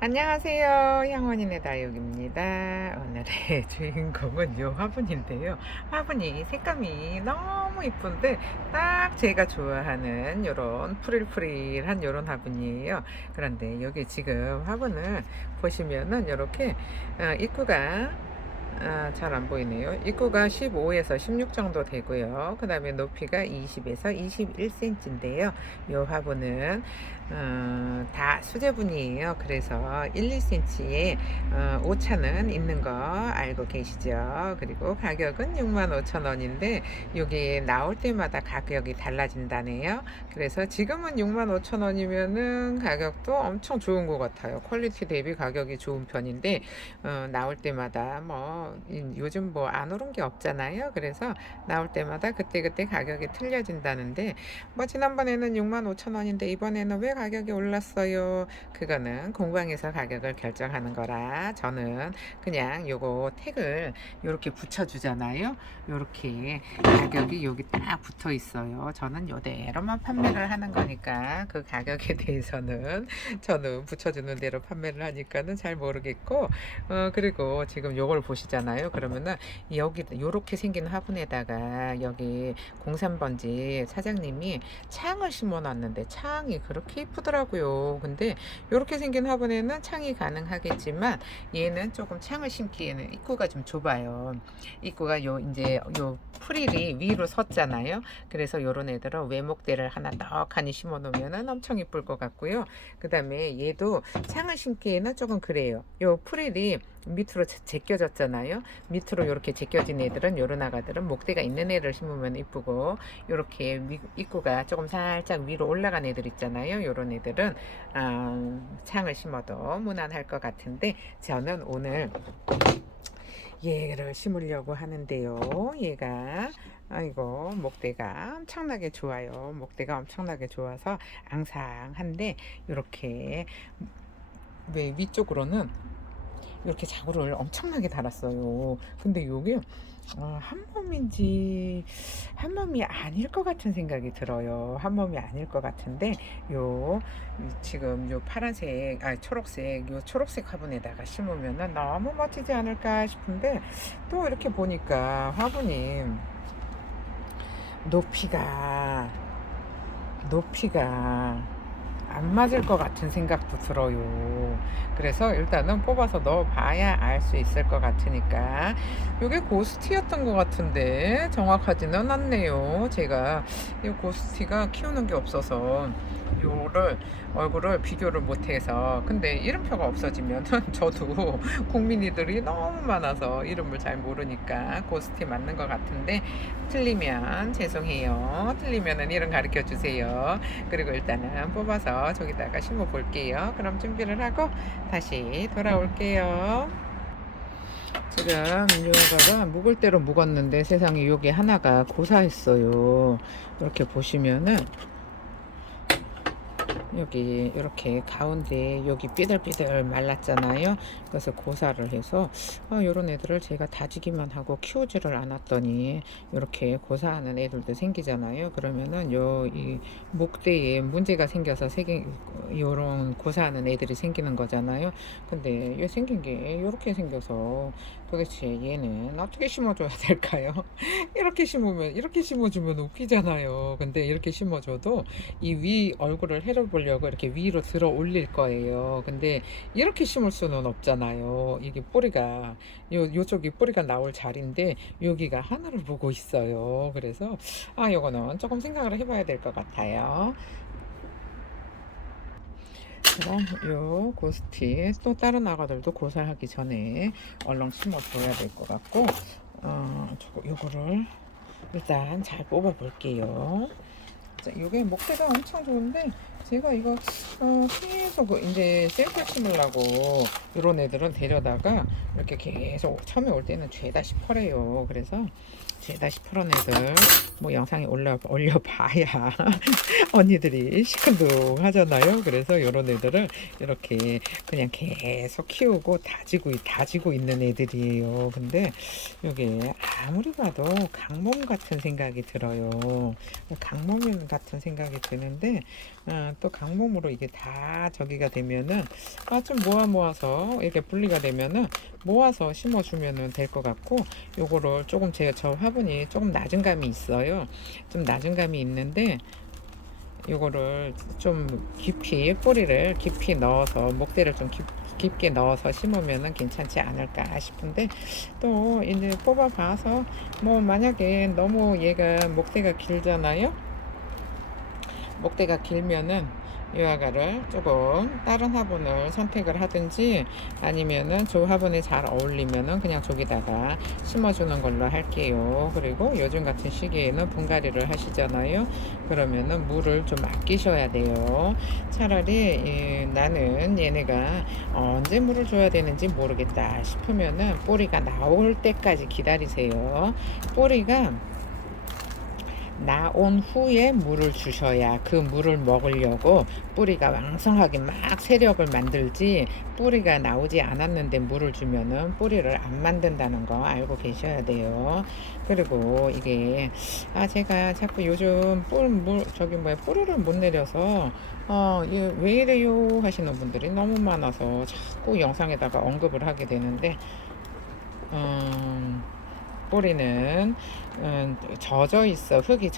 안녕하세요. 향원인의 다육입니다. 오늘의 주인공은 요 화분인데요. 화분이 색감이 너무 이쁜데 딱 제가 좋아하는 요런 프릴프릴한 요런 화분이에요. 그런데 여기 지금 화분을 보시면은 요렇게 입구가 잘 안 보이네요. 입구가 15에서 16 정도 되고요. 그 다음에 높이가 20에서 21cm인데요. 이 화분은 다 수제분이에요. 그래서 1, 2cm에 오차는 있는 거 알고 계시죠? 그리고 가격은 65,000원인데 여기 나올 때마다 가격이 달라진다네요. 그래서 지금은 65,000원이면은 가격도 엄청 좋은 것 같아요. 퀄리티 대비 가격이 좋은 편인데 나올 때마다 요즘 뭐 안 오른 게 없잖아요. 그래서 나올 때마다 그때그때 가격이 틀려진다는데 지난번에는 65,000원인데 이번에는 왜 가격이 올랐어요? 그거는 공방에서 가격을 결정하는 거라 저는 그냥 요거 택을 요렇게 붙여주잖아요. 요렇게 가격이 여기 딱 붙어 있어요. 저는 요대로만 판매를 하는 거니까 그 가격에 대해서는 저는 붙여주는 대로 판매를 하니까는 잘 모르겠고 그리고 지금 요걸 보시잖아요. 그러면은 여기 요렇게 생긴 화분에다가 여기 03번지 사장님이 창을 심어 놨는데 창이 그렇게 이쁘더라고요. 근데 요렇게 생긴 화분에는 창이 가능하겠지만 얘는 조금 창을 심기에는 입구가 좀 좁아요. 입구가 이제 요 프릴이 위로 섰잖아요. 그래서 요런 애들은 외목대를 하나 떡하니 심어 놓으면은 엄청 이쁠 것 같고요. 그 다음에 얘도 창을 심기에는 조금 그래요. 요 프릴이 밑으로 제껴졌잖아요. 밑으로 이렇게 제껴진 애들은 요런 아가들은 목대가 있는 애를 심으면 이쁘고 요렇게 입구가 조금 살짝 위로 올라간 애들 있잖아요. 요런 애들은 창을 심어도 무난할 것 같은데 저는 오늘 얘를 심으려고 하는데요. 얘가 아이고 목대가 엄청나게 좋아요. 목대가 엄청나게 좋아서 앙상한데 이렇게 왜 위쪽으로는 이렇게 자구를 엄청나게 달았어요. 근데 요게 한 몸인지 한 몸이 아닐 것 같은 생각이 들어요. 한 몸이 아닐 것 같은데 요 지금 요 파란색 초록색 요 초록색 화분에다가 심으면은 너무 멋지지 않을까 싶은데 또 이렇게 보니까 화분이 높이가 높이가 안 맞을 것 같은 생각도 들어요. 그래서 일단은 뽑아서 넣어봐야 알 수 있을 것 같으니까 이게 고스티였던 것 같은데 정확하지는 않네요. 제가 이 고스티가 키우는 게 없어서 요를 얼굴을 비교를 못해서 근데 이름표가 없어지면 저도 국민이들이 너무 많아서 이름을 잘 모르니까 고스티 맞는 것 같은데 틀리면 죄송해요. 틀리면은 이름 가르쳐 주세요. 그리고 일단은 뽑아서 저기다가 심어 볼게요. 그럼 준비를 하고 다시 돌아올게요. 지금 이거가 묵을 대로 묵었는데 세상에 여기 하나가 고사했어요. 이렇게 보시면은 여기 이렇게 가운데 여기 삐들삐들 말랐잖아요. 그래서 고사를 해서 요런 애들을 제가 다지기만 하고 키우지를 않았더니 이렇게 고사하는 애들도 생기잖아요. 그러면은 이 목대에 문제가 생겨서 요런 고사하는 애들이 생기는 거잖아요. 근데 얘 생긴 게 이렇게 생겨서 도대체 얘는 어떻게 심어줘야 될까요? 이렇게 심어주면 웃기잖아요. 근데 이렇게 심어줘도 이 위 얼굴을 해려보려고 이렇게 위로 들어 올릴 거예요. 근데 이렇게 심을 수는 없잖아요. 이게 뿌리가 요쪽이 뿌리가 나올 자리인데 여기가 하늘을 보고 있어요. 그래서 요거는 조금 생각을 해봐야 될 것 같아요. 그럼 요 고스티 또 다른 아가들도 고사하기 전에 얼렁 심어줘야 될 것 같고 요거를 일단 잘 뽑아 볼게요. 이게 목대가 엄청 좋은데 제가 이거 계속 이제 샘플 심으려고 이런 애들은 데려다가 이렇게 계속 처음에 올 때는 죄다 시퍼래요. 그래서 죄다 시퍼런 애들 영상에 올려봐야 언니들이 시큰둥 하잖아요. 그래서 이런 애들을 이렇게 그냥 계속 키우고 다지고 있는 애들이에요. 근데 이게 아무리 봐도 강몸 같은 생각이 들어요. 강몸이면 같은 생각이 드는데, 또 강몸으로 이게 다 저기가 되면은 좀 모아서 이렇게 분리가 되면은 모아서 심어주면은 될 것 같고, 요거를 조금 제가 저 화분이 조금 낮은 감이 있어요. 좀 낮은 감이 있는데 요거를 좀 깊이 뿌리를 깊이 넣어서 목대를 좀 깊게 넣어서 심으면은 괜찮지 않을까 싶은데, 또 이제 뽑아 봐서 뭐 만약에 너무 얘가 목대가 길잖아요. 목대가 길면은 이 화가를 조금 다른 화분을 선택을 하든지, 아니면은 저 화분에 잘 어울리면은 그냥 저기다가 심어주는 걸로 할게요. 그리고 요즘 같은 시기에는 분갈이를 하시잖아요. 그러면은 물을 좀 아끼셔야 돼요. 차라리 나는 얘네가 언제 물을 줘야 되는지 모르겠다 싶으면은 뿌리가 나올 때까지 기다리세요. 뿌리가 나온 후에 물을 주셔야 그 물을 먹으려고 뿌리가 왕성하게 막 세력을 만들지, 뿌리가 나오지 않았는데 물을 주면은 뿌리를 안 만든다는 거 알고 계셔야 돼요. 그리고 이게 제가 자꾸 요즘 뿌리를 못 내려서 이게 왜 이래요 하시는 분들이 너무 많아서 자꾸 영상에다가 언급을 하게 되는데, 뿌리는 젖어 있어 흙이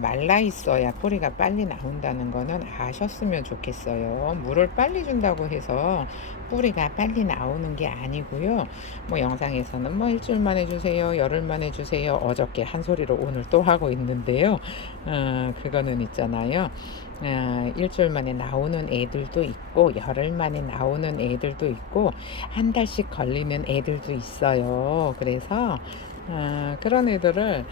말라 있어야 뿌리가 빨리 나온다는 거는 아셨으면 좋겠어요. 물을 빨리 준다고 해서 뿌리가 빨리 나오는 게 아니고요. 뭐 영상에서는 뭐 일주일 만에 주세요, 열흘 만에 주세요, 어저께 한 소리를 오늘 또 하고 있는데요. 그거는 있잖아요. 일주일 만에 나오는 애들도 있고, 열흘 만에 나오는 애들도 있고, 한 달씩 걸리는 애들도 있어요. 그래서 그런 애들을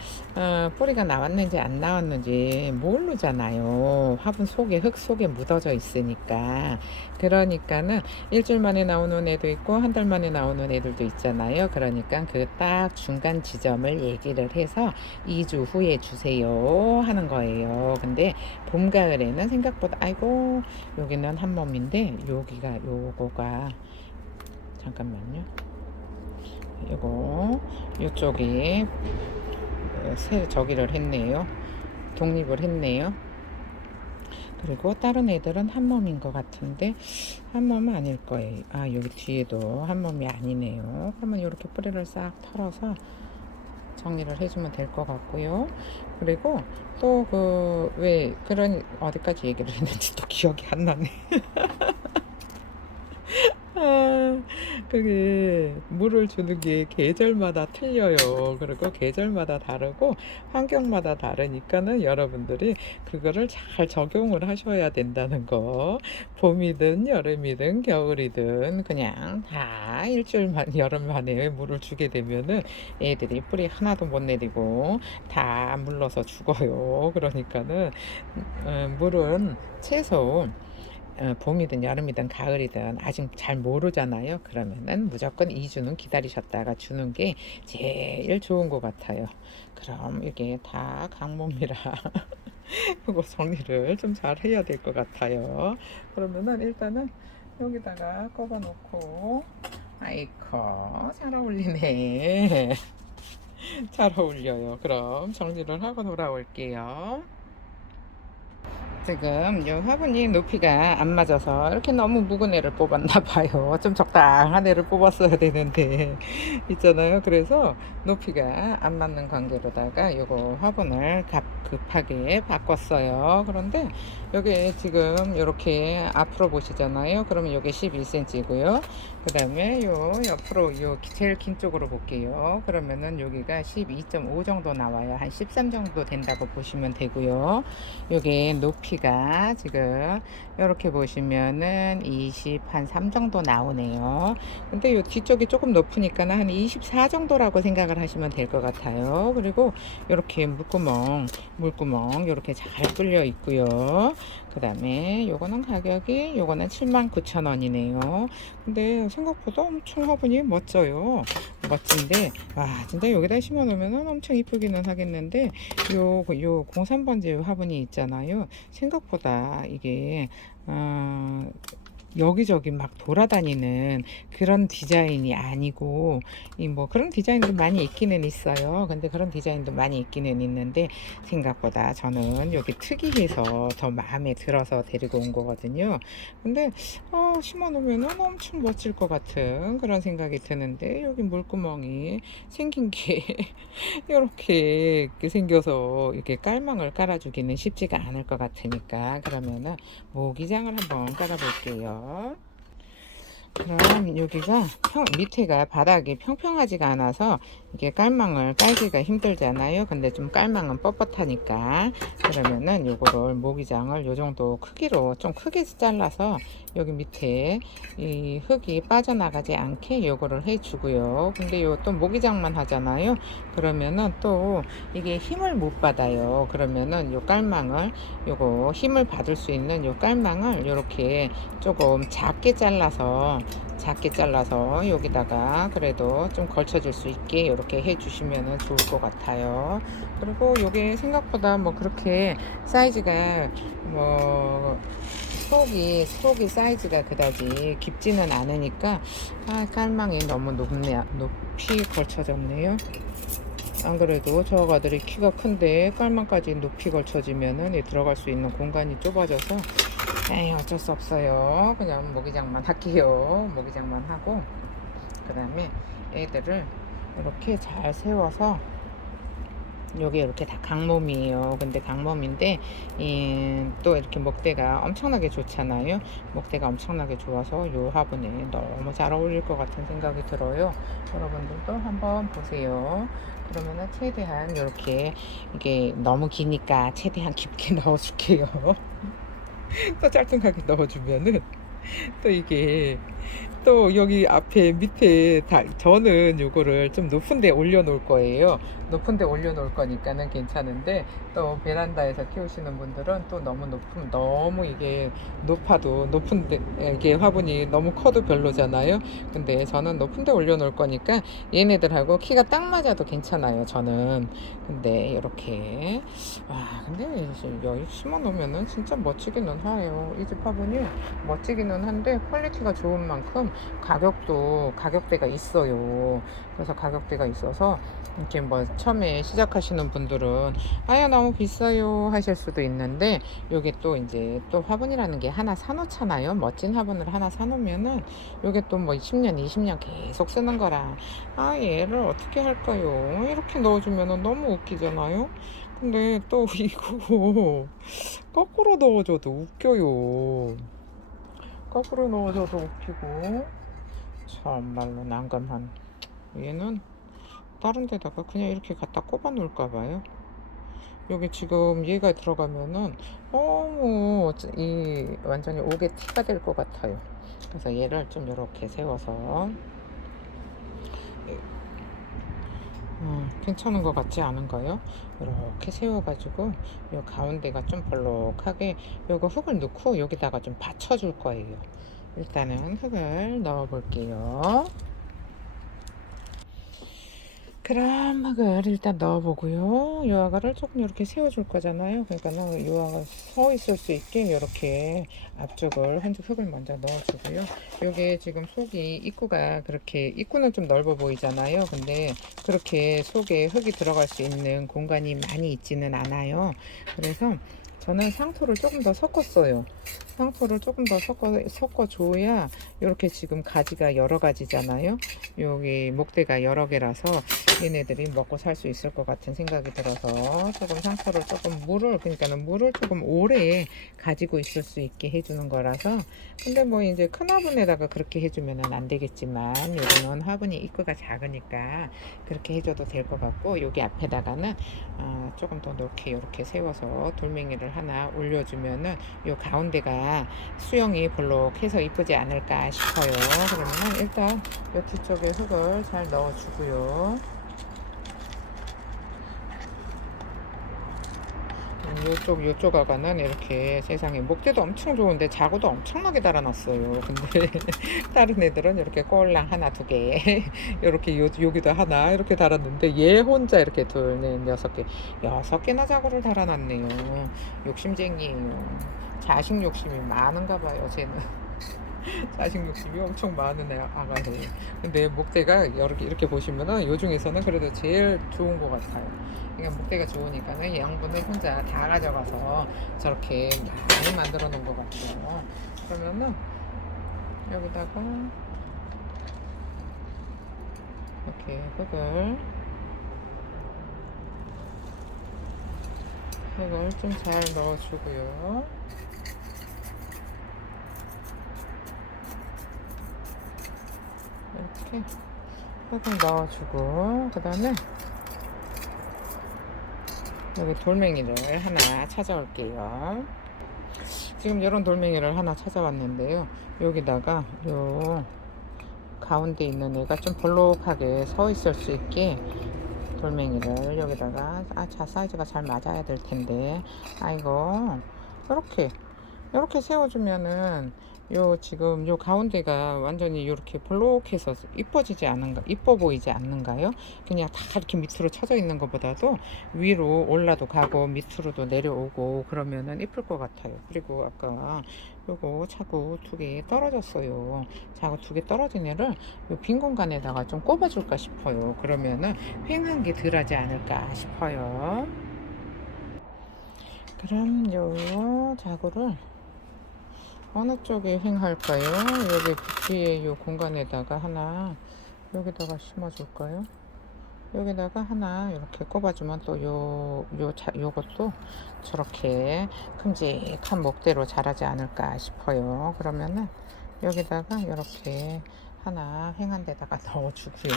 뿌리가 나왔는지 안 나왔는지 모르잖아요. 화분 속에, 흙 속에 묻어져 있으니까. 그러니까는 일주일 만에 나오는 애도 있고 한 달 만에 나오는 애들도 있잖아요. 그러니까 그 딱 중간 지점을 얘기를 해서 2주 후에 주세요 하는 거예요. 근데 봄 가을에는 생각보다, 아이고 여기는 한 몸인데 요거가 잠깐만요. 이쪽이 저기를 했네요. 독립을 했네요. 그리고 다른 애들은 한 몸인 것 같은데 한 몸은 아닐 거예요. 여기 뒤에도 한 몸이 아니네요. 그러면 이렇게 뿌리를 싹 털어서 정리를 해주면 될 것 같고요. 그리고 또 왜 그런 어디까지 얘기를 했는지 또 기억이 안 나네. 그게 물을 주는 게 계절마다 틀려요. 그리고 계절마다 다르고 환경마다 다르니까는 여러분들이 그거를 잘 적용을 하셔야 된다는 거. 봄이든 여름이든 겨울이든 그냥 다 일주일만 여름 만에 물을 주게 되면은 애들이 뿌리 하나도 못 내리고 다 물러서 죽어요. 그러니까는 물은 최소 봄이든 여름이든 가을이든 아직 잘 모르잖아요. 그러면은 무조건 2주는 기다리셨다가 주는 게 제일 좋은 것 같아요. 그럼 이게 다 강몸이라 그거 정리를 좀 잘 해야 될 것 같아요. 그러면은 일단은 여기다가 꼽아 놓고, 아이코 잘 어울리네. 잘 어울려요. 그럼 정리를 하고 돌아올게요. 지금 이 화분이 높이가 안 맞아서 이렇게 너무 묵은 애를 뽑았나 봐요. 좀 적당한 애를 뽑았어야 되는데 있잖아요. 그래서 높이가 안 맞는 관계로다가 요거 화분을 급하게 바꿨어요. 그런데 여기 지금 이렇게 앞으로 보시잖아요. 그러면 요게 11cm고요. 그 다음에 요 옆으로 제일 긴 쪽으로 볼게요. 그러면은 여기가 12.5 정도 나와요. 한 13 정도 된다고 보시면 되고요. 요게 높이가 지금 이렇게 보시면은 한 3 정도 나오네요. 근데 요 뒤쪽이 조금 높으니까는 한 24 정도라고 생각을 하시면 될 것 같아요. 그리고 이렇게 물구멍 이렇게 잘 뚫려 있고요. 그 다음에 요거는 가격이 요거는 79,000원이네요. 근데 생각보다 엄청 화분이 멋져요. 멋진데 진짜 여기다 심어 놓으면 엄청 이쁘기는 하겠는데, 요 03번지 화분이 있잖아요. 생각보다 이게 여기저기 막 돌아다니는 그런 디자인이 아니고, 이 뭐 그런 디자인도 많이 있기는 있어요. 근데 그런 디자인도 많이 있기는 있는데 생각보다 저는 여기 특이해서 더 마음에 들어서 데리고 온 거거든요. 근데 심어 놓으면 엄청 멋질 것 같은 그런 생각이 드는데, 여기 물구멍이 생긴 게 이렇게 생겨서 이렇게 깔망을 깔아주기는 쉽지가 않을 것 같으니까, 그러면은 모기장을 한번 깔아 볼게요. 그럼 여기가 밑에가 바닥이 평평하지가 않아서 이게 깔망을 깔기가 힘들잖아요. 근데 좀 깔망은 뻣뻣하니까, 그러면은 요거를 모기장을 요 정도 크기로 좀 크게 잘라서 여기 밑에 이 흙이 빠져나가지 않게 요거를 해주고요. 근데 요 또 모기장만 하잖아요. 그러면은 또 이게 힘을 못 받아요. 그러면은 요 깔망을, 요거 힘을 받을 수 있는 요 깔망을 요렇게 조금 작게 잘라서 여기다가 그래도 좀 걸쳐줄 수 있게 이렇게 해주시면 좋을 것 같아요. 그리고 요게 생각보다 뭐 그렇게 사이즈가 뭐 속이 사이즈가 그다지 깊지는 않으니까, 깔망이 너무 높이 걸쳐졌네요. 안 그래도 저 아가들이 키가 큰데 깔망까지 높이 걸쳐지면은 들어갈 수 있는 공간이 좁아져서, 에이, 어쩔 수 없어요. 그냥 모기장만 할게요. 모기장만 하고, 그 다음에 애들을 이렇게 잘 세워서, 여기 이렇게 다 강몸이에요. 근데 강몸인데 또 이렇게 목대가 엄청나게 좋잖아요. 목대가 엄청나게 좋아서 요 화분에 너무 잘 어울릴 것 같은 생각이 들어요. 여러분들도 한번 보세요. 그러면은 최대한 이렇게, 이게 너무 기니까 최대한 깊게 넣어줄게요. 또 짤뚱하게 넣어주면은 또 이게 또 여기 앞에 밑에 저는 요거를 좀 높은 데 올려 놓을 거예요. 높은 데 올려 놓을 거니까는 괜찮은데, 또 베란다에서 키우시는 분들은 또 너무 이게 높은 데, 이게 화분이 너무 커도 별로잖아요. 근데 저는 높은 데 올려 놓을 거니까 얘네들하고 키가 딱 맞아도 괜찮아요, 저는. 근데 이렇게, 와, 근데 여기 심어 놓으면은 진짜 멋지기는 해요. 이 집 화분이 멋지기는 한데 퀄리티가 좋은 만큼 가격대가 있어요. 그래서 가격대가 있어서 이렇게 뭐 처음에 시작하시는 분들은 아야 너무 비싸요 하실 수도 있는데, 요게 또 이제 또 화분이라는 게 하나 사놓잖아요. 멋진 화분을 하나 사놓으면은 요게 또 뭐 10년 20년 계속 쓰는 거라, 얘를 어떻게 할까요? 이렇게 넣어주면은 너무 웃기잖아요. 근데 또 이거 거꾸로 넣어줘도 웃겨요. 거꾸로 넣어줘도 웃기고, 참말로 난감한. 얘는 다른 데다가 그냥 이렇게 갖다 꼽아 놓을까 봐요. 여기 지금 얘가 들어가면은 너무 완전히 옥에 티가 될 것 같아요. 그래서 얘를 좀 이렇게 세워서, 괜찮은 것 같지 않은가요? 이렇게 세워가지고 요 가운데가 좀 볼록하게 요거 흙을 넣고 여기다가 좀 받쳐줄 거예요. 일단은 흙을 넣어 볼게요. 그럼 흙을 일단 넣어보고요. 요 아가를 조금 이렇게 세워줄 거잖아요. 그러니까는 요 아가 서 있을 수 있게 이렇게 앞쪽을 흙을 먼저 넣어주고요. 요게 지금 속이 입구가 그렇게, 입구는 좀 넓어 보이잖아요. 근데 그렇게 속에 흙이 들어갈 수 있는 공간이 많이 있지는 않아요. 그래서 저는 상토를 조금 더 섞었어요. 상토를 조금 더 섞어줘야, 이렇게 지금 가지가 여러 가지잖아요. 여기 목대가 여러 개라서 얘네들이 먹고 살 수 있을 것 같은 생각이 들어서, 조금 상토를 조금 그러니까는 물을 조금 오래 가지고 있을 수 있게 해주는 거라서. 근데 뭐 이제 큰 화분에다가 그렇게 해주면은 안 되겠지만, 요거는 화분이 입구가 작으니까 그렇게 해줘도 될 것 같고, 여기 앞에다가는 조금 더 높게 이렇게 세워서 돌멩이를 하나 올려주면은 요 가운데가 수영이 볼록해서 이쁘지 않을까 싶어요. 그러면 일단 요 뒤쪽에 흙을 잘 넣어주고요. 요쪽 아가는 이렇게, 세상에 목대도 엄청 좋은데 자구도 엄청나게 달아놨어요. 근데 다른 애들은 이렇게 꼴랑 하나 두 개 이렇게 여기도 하나 이렇게 달았는데, 얘 혼자 이렇게 둘, 넷, 여섯 개나 자구를 달아놨네요. 욕심쟁이에요. 자식 욕심이 많은가 봐요, 쟤는. 자식 욕심이 엄청 많은 아가예요. 근데 목대가 이렇게 보시면은 요 중에서는 그래도 제일 좋은 것 같아요. 그러니까 목대가 좋으니까는 양분을 혼자 다 가져가서 저렇게 많이 만들어 놓은 것 같아요. 그러면은 여기다가 이렇게 흙을 좀 잘 넣어주고요. 이렇게 흙을 넣어주고, 그 다음에 여기 돌멩이를 하나 찾아올게요. 지금 이런 돌멩이를 하나 찾아왔는데요. 여기다가 요 가운데 있는 애가 좀 볼록하게 서 있을 수 있게 돌멩이를 여기다가, 자, 사이즈가 잘 맞아야 될 텐데, 아이고, 이렇게 세워주면은 지금 요 가운데가 완전히 이렇게 볼록해서 이뻐 보이지 않는가요? 그냥 다 이렇게 밑으로 쳐져 있는 것보다도 위로 올라도 가고 밑으로도 내려오고 그러면은 이쁠 것 같아요. 그리고 아까 요거 자구 2개 떨어졌어요. 자구 2개 떨어진 애를 요 빈 공간에다가 좀 꼽아줄까 싶어요. 그러면은 휑한 게 덜 하지 않을까 싶어요. 그럼 요 자구를 어느 쪽에 횡할까요? 여기 뒤에 요 공간에다가 하나 여기다가 심어줄까요? 여기다가 하나 이렇게 꼽아주면 또 요것도 저렇게 큼직한 목대로 자라지 않을까 싶어요. 그러면은 여기다가 이렇게 하나 횡한 데다가 넣어주고요.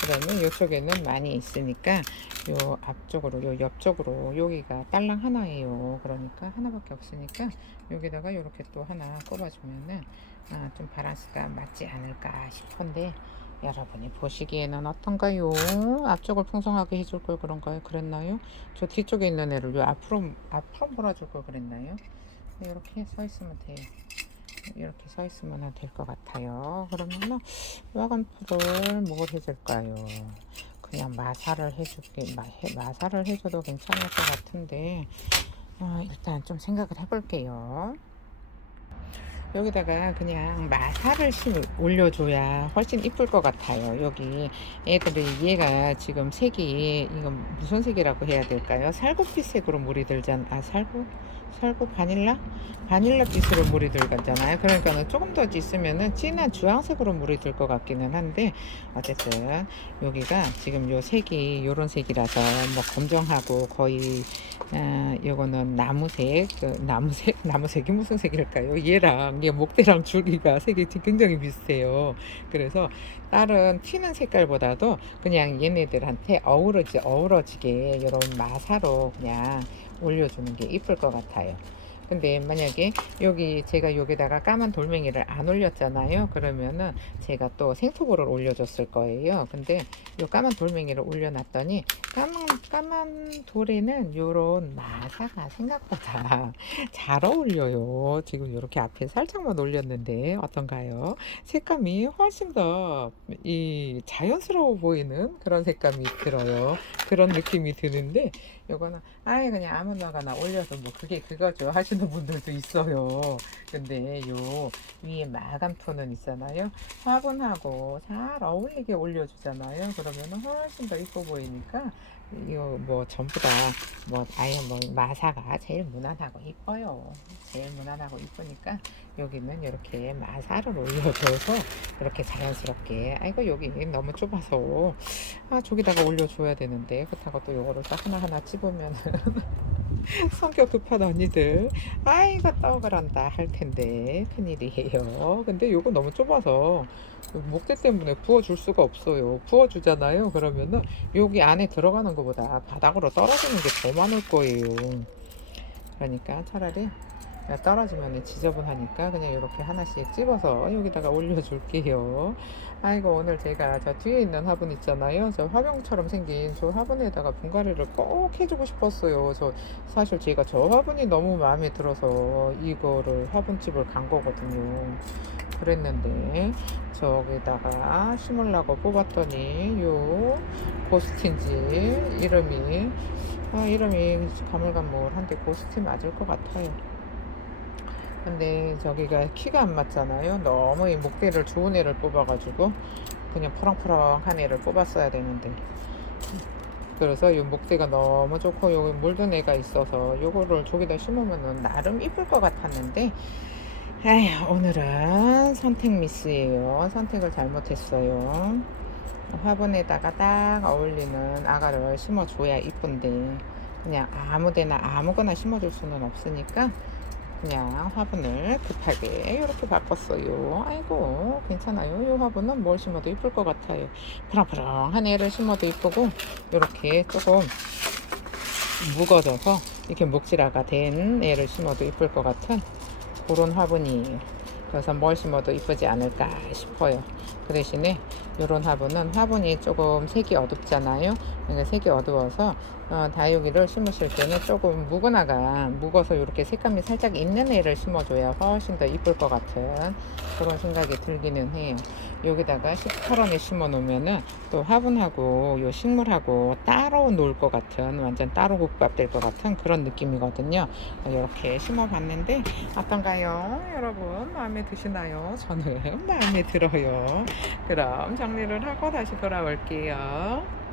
그러면 이쪽에는 많이 있으니까 요 앞쪽으로, 요 옆쪽으로 여기가 딸랑 하나예요. 그러니까 하나밖에 없으니까 여기다가 이렇게 또 하나 꼽아주면은 좀 밸런스가 맞지 않을까 싶은데, 여러분이 보시기에는 어떤가요? 앞쪽을 풍성하게 해줄 걸 그랬나요? 저 뒤쪽에 있는 애를 요 앞으로 몰아줄 걸 그랬나요? 네, 이렇게 서 있으면 돼요. 이렇게 서 있으면 될 것 같아요. 그러면은 화관풀을 뭘 해줄까요? 그냥 마사를 마사를 해줘도 괜찮을 것 같은데, 일단 좀 생각을 해볼게요. 여기다가 그냥 마사를 올려줘야 훨씬 이쁠 것 같아요. 여기 애들이, 얘가 지금 색이, 이건 무슨 색이라고 해야 될까요? 살구빛 색으로 물이 들잖아. 살구 바닐라 빛으로 물이 들잖아요. 그러니까는 조금 더 있으면은 진한 주황색으로 물이 들 것 같기는 한데, 어쨌든 여기가 지금 요 색이 요런 색이라서 뭐 검정하고 거의 요거는 나무색이 무슨 색일까요? 얘랑 얘 목대랑 줄기가 색이 굉장히 비슷해요. 그래서 다른 튀는 색깔보다도 그냥 얘네들한테 어우러지게 이런 마사로 그냥 올려주는 게 이쁠 것 같아요. 근데 만약에 제가 여기다가 까만 돌멩이를 안 올렸잖아요. 그러면은 제가 또 생토보를 올려줬을 거예요. 근데 요 까만 돌멩이를 올려놨더니 까만 돌에는 요런 마사가 생각보다 잘 어울려요. 지금 이렇게 앞에 살짝만 올렸는데 어떤가요? 색감이 훨씬 더 자연스러워 보이는 그런 색감이 들어요. 그런 느낌이 드는데, 요거는 아예 그냥 아무나가나 올려서 뭐 그게 그거죠 하시는 분들도 있어요. 근데 요 위에 마감 톤은 있잖아요. 화분하고 잘 어울리게 올려주잖아요. 그러면 훨씬 더 이뻐 보이니까 이거 뭐 전부 다 뭐 아예 뭐 마사가 제일 무난하고 이뻐요. 제일 무난하고 이쁘니까 여기는 이렇게 마사를 올려줘서 이렇게 자연스럽게, 아이고 여기 너무 좁아서 저기다가 올려줘야 되는데, 그렇다고 또 요거를 딱 하나하나 찝으면 성격 급한 언니들 아이가 떡을 한다 할 텐데 큰일이에요. 근데 요거 너무 좁아서 목대 때문에 부어줄 수가 없어요. 부어주잖아요. 그러면은 여기 안에 들어가는 것보다 바닥으로 떨어지는 게 더 많을 거예요. 그러니까 차라리 떨어지면 지저분하니까 그냥 이렇게 하나씩 집어서 여기다가 올려줄게요. 아이고, 오늘 제가 저 뒤에 있는 화분 있잖아요. 저 화병처럼 생긴 저 화분에다가 분갈이를 꼭 해주고 싶었어요. 사실 제가 저 화분이 너무 마음에 들어서 이거를 화분집을 간 거거든요. 그랬는데 저기다가 심으려고 뽑았더니 요 고스틴지 이름이 가물가물한데 고스틴 맞을 것 같아요. 근데 저기가 키가 안 맞잖아요. 너무 이 목대를 좋은 애를 뽑아가지고 그냥 푸렁푸렁한 애를 뽑았어야 되는데, 그래서 이 목대가 너무 좋고 여기 물든 애가 있어서 요거를 저기다 심으면은 나름 이쁠 것 같았는데, 에휴, 오늘은 선택 미스예요. 선택을 잘못했어요. 화분에다가 딱 어울리는 아가를 심어줘야 이쁜데 그냥 아무데나 아무거나 심어줄 수는 없으니까 그냥 화분을 급하게 이렇게 바꿨어요. 아이고, 괜찮아요. 이 화분은 뭘 심어도 이쁠 것 같아요. 푸렁푸렁한 애를 심어도 이쁘고, 이렇게 조금 묵어져서 이렇게 목질화가 된 애를 심어도 이쁠 것 같은 그런 화분이에요. 그래서 뭘 심어도 이쁘지 않을까 싶어요. 그 대신에 이런 화분은 화분이 조금 색이 어둡잖아요. 그러니까 색이 어두워서 다육이를 심으실 때는 조금 묵어서 이렇게 색감이 살짝 있는 애를 심어줘야 훨씬 더 이쁠 것 같은 그런 생각이 들기는 해요. 여기다가 18원에 심어 놓으면은 또 화분하고 요 식물하고 따로 놀 것 같은, 완전 따로 국밥 될 것 같은 그런 느낌이거든요. 이렇게 심어 봤는데 어떤가요? 여러분 마음에 드시나요? 저는 마음에 들어요. 그럼 정리를 하고 다시 돌아올게요.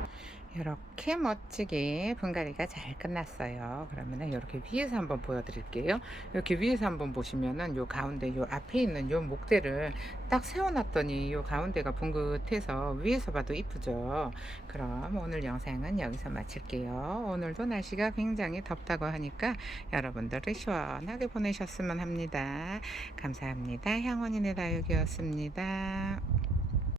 이렇게 멋지게 분갈이가 잘 끝났어요. 그러면은 이렇게 위에서 한번 보여드릴게요. 이렇게 위에서 한번 보시면은 요 가운데 요 앞에 있는 요 목대를 딱 세워놨더니 요 가운데가 봉긋해서 위에서 봐도 이쁘죠. 그럼 오늘 영상은 여기서 마칠게요. 오늘도 날씨가 굉장히 덥다고 하니까 여러분들을 시원하게 보내셨으면 합니다. 감사합니다. 향원이네 다육이었습니다.